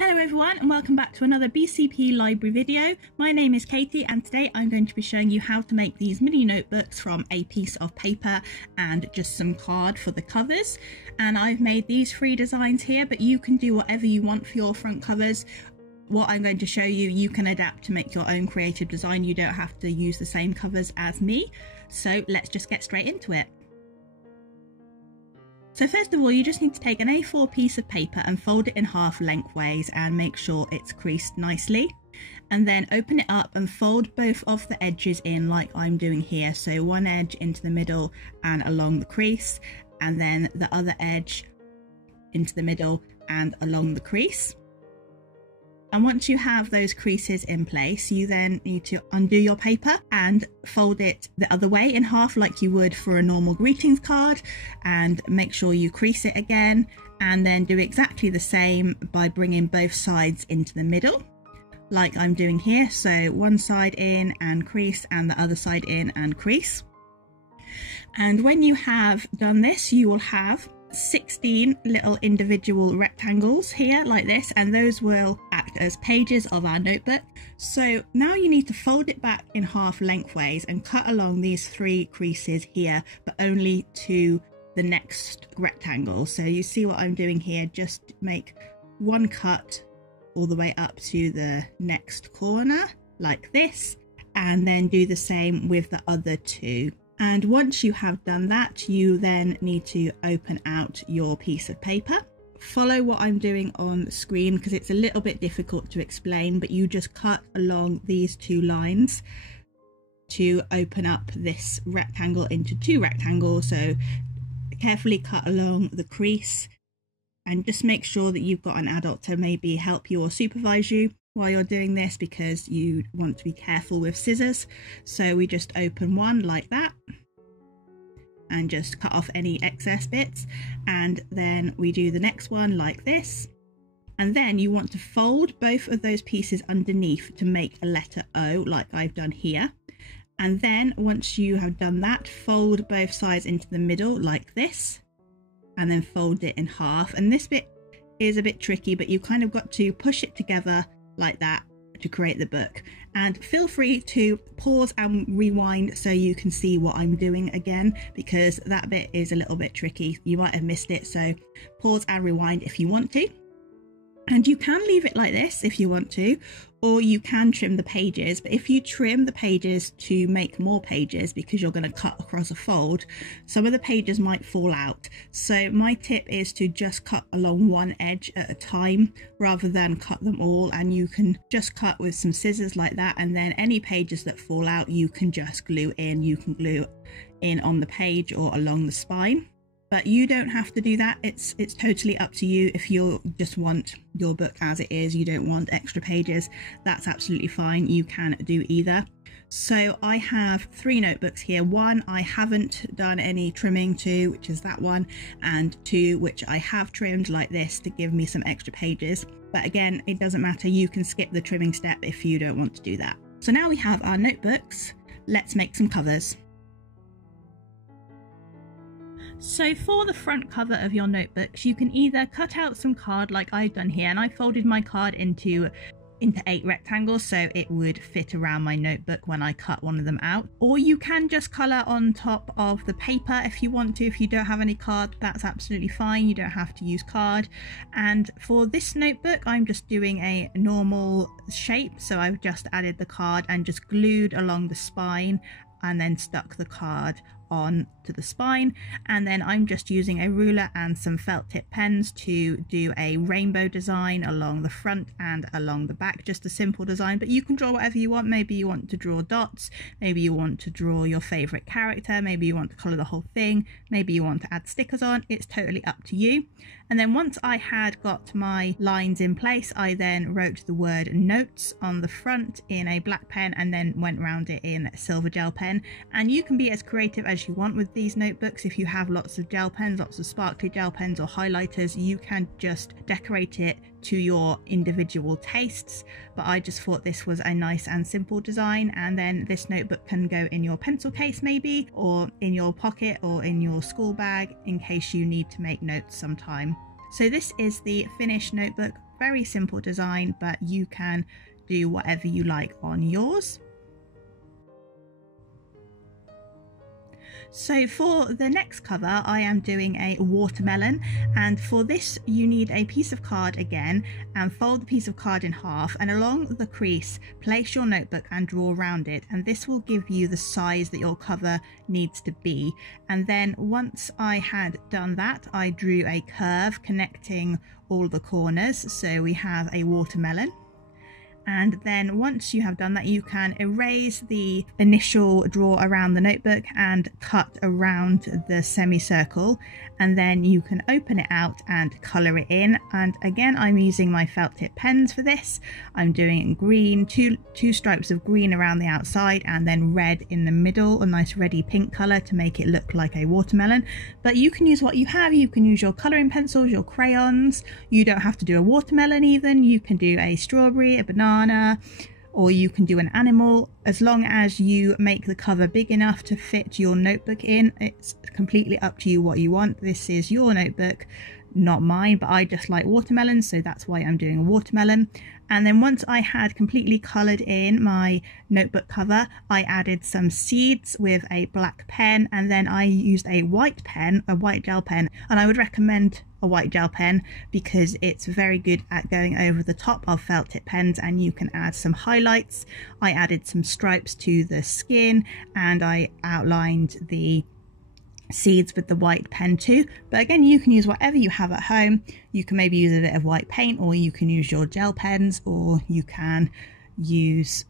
Hello everyone and welcome back to another BCP library video. My name is Katie and today I'm going to be showing you how to make these mini notebooks from a piece of paper and just some card for the covers. And I've made these 3 designs here, but you can do whatever you want for your front covers. What I'm going to show you, you can adapt to make your own creative design. You don't have to use the same covers as me. So let's just get straight into it. So first of all, you just need to take an A4 piece of paper and fold it in half lengthways and make sure it's creased nicely. And then open it up and fold both of the edges in like I'm doing here. So one edge into the middle and along the crease, and then the other edge into the middle and along the crease. And once you have those creases in place, you then need to undo your paper and fold it the other way in half like you would for a normal greetings card, and make sure you crease it again, and then do exactly the same by bringing both sides into the middle like I'm doing here. So one side in and crease and the other side in and crease. And when you have done this, you will have 16 little individual rectangles here like this, and those will act as pages of our notebook. So now you need to fold it back in half lengthways and cut along these 3 creases here, but only to the next rectangle. So you see what I'm doing here, just make one cut all the way up to the next corner like this, and then do the same with the other 2. And once you have done that, you then need to open out your piece of paper. Follow what I'm doing on the screen because it's a little bit difficult to explain, but you just cut along these 2 lines to open up this rectangle into 2 rectangles. So carefully cut along the crease and just make sure that you've got an adult to maybe help you or supervise you while you're doing this, because you want to be careful with scissors. So we just open one like that and just cut off any excess bits, and then we do the next one like this, and then you want to fold both of those pieces underneath to make a letter O like I've done here. And then once you have done that, fold both sides into the middle like this, and then fold it in half. And this bit is a bit tricky, but you kind of got to push it together like that to create the book. And feel free to pause and rewind so you can see what I'm doing again, because that bit is a little bit tricky. You might have missed it, so pause and rewind if you want to. And you can leave it like this if you want to, or you can trim the pages. But if you trim the pages to make more pages, because you're going to cut across a fold, some of the pages might fall out. So my tip is to just cut along one edge at a time rather than cut them all. And you can just cut with some scissors like that, and then any pages that fall out you can just glue in. You can glue in on the page or along the spine. But you don't have to do that. It's totally up to you. If you just want your book as it is, you don't want extra pages, that's absolutely fine. You can do either. So I have 3 notebooks here. 1 I haven't done any trimming to, which is that one, and 2 which I have trimmed like this to give me some extra pages. But again, it doesn't matter. You can skip the trimming step if you don't want to do that. So now we have our notebooks. Let's make some covers. So for the front cover of your notebooks, you can either cut out some card like I've done here, and I folded my card into 8 rectangles so it would fit around my notebook when I cut one of them out. Or you can just colour on top of the paper if you want to. If you don't have any card, that's absolutely fine. You don't have to use card. And for this notebook, I'm just doing a normal shape. So I've just added the card and just glued along the spine and then stuck the card on to the spine. And then I'm just using a ruler and some felt tip pens to do a rainbow design along the front and along the back. Just a simple design, but you can draw whatever you want. Maybe you want to draw dots, maybe you want to draw your favorite character, maybe you want to color the whole thing, maybe you want to add stickers on. It's totally up to you. And then once I had got my lines in place, I then wrote the word notes on the front in a black pen and then went around it in a silver gel pen. And you can be as creative as you want with these notebooks. If you have lots of gel pens, lots of sparkly gel pens or highlighters, you can just decorate it to your individual tastes. But I just thought this was a nice and simple design. And then this notebook can go in your pencil case maybe, or in your pocket or in your school bag in case you need to make notes sometime. So this is the finished notebook. Very simple design, but you can do whatever you like on yours. So for the next cover, I am doing a watermelon, and for this you need a piece of card again, and fold the piece of card in half, and along the crease place your notebook and draw around it, and this will give you the size that your cover needs to be. And then once I had done that, I drew a curve connecting all the corners, so we have a watermelon. And then once you have done that, you can erase the initial draw around the notebook and cut around the semicircle, and then you can open it out and colour it in. And again, I'm using my felt tip pens for this. I'm doing green, two stripes of green around the outside, and then red in the middle, a nice reddy pink colour to make it look like a watermelon. But you can use what you have. You can use your colouring pencils, your crayons. You don't have to do a watermelon even. You can do a strawberry, a banana, or you can do an animal. As long as you make the cover big enough to fit your notebook in, it's completely up to you what you want. This is your notebook, not mine, but I just like watermelons, so that's why I'm doing a watermelon. And then once I had completely coloured in my notebook cover, I added some seeds with a black pen, and then I used a white pen, a white gel pen, and I would recommend a white gel pen because it's very good at going over the top of felt tip pens, and you can add some highlights. I added some stripes to the skin, and I outlined the seeds with the white pen too. But again, you can use whatever you have at home. You can maybe use a bit of white paint, or you can use your gel pens, or you can use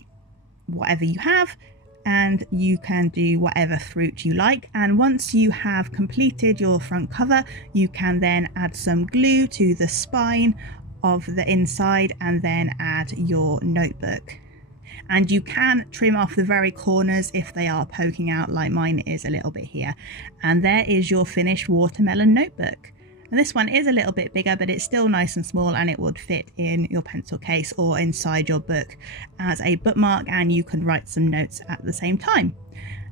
whatever you have, and you can do whatever fruit you like. And once you have completed your front cover, you can then add some glue to the spine of the inside and then add your notebook. And you can trim off the very corners if they are poking out, like mine is a little bit here. And there is your finished watermelon notebook. And this one is a little bit bigger, but it's still nice and small, and it would fit in your pencil case or inside your book as a bookmark, and you can write some notes at the same time.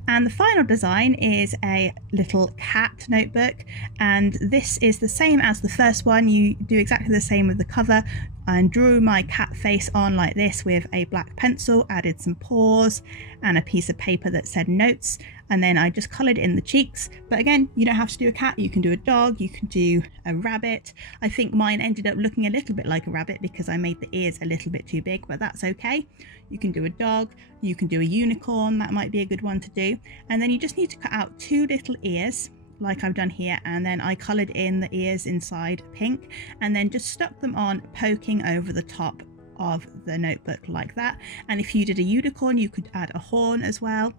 And the final design is a little cat notebook, and this is the same as the first one. You do exactly the same with the cover, and drew my cat face on like this with a black pencil, added some paws and a piece of paper that said notes, and then I just coloured in the cheeks. But again, you don't have to do a cat, you can do a dog, you can do a rabbit. I think mine ended up looking a little bit like a rabbit because I made the ears a little bit too big, but that's okay. You can do a dog, you can do a unicorn, that might be a good one to do. And then you just need to cut out 2 little ears like I've done here, and then I coloured in the ears inside pink, and then just stuck them on, poking over the top of the notebook like that. And if you did a unicorn, you could add a horn as well,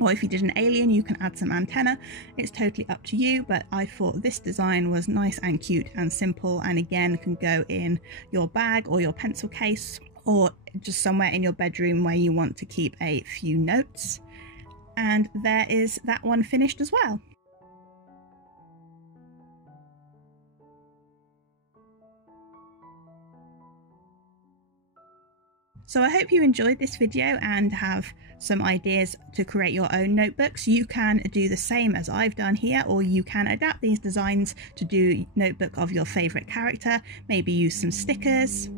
or if you did an alien, you can add some antenna. It's totally up to you, but I thought this design was nice and cute and simple, and again can go in your bag or your pencil case, or just somewhere in your bedroom where you want to keep a few notes. And there is that one finished as well. So I hope you enjoyed this video and have some ideas to create your own notebooks. You can do the same as I've done here, or you can adapt these designs to do notebook of your favourite character. Maybe use some stickers,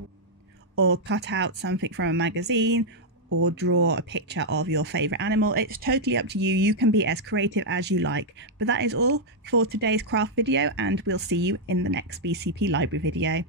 or cut out something from a magazine, or draw a picture of your favourite animal. It's totally up to you. You can be as creative as you like. But that is all for today's craft video, and we'll see you in the next BCP library video.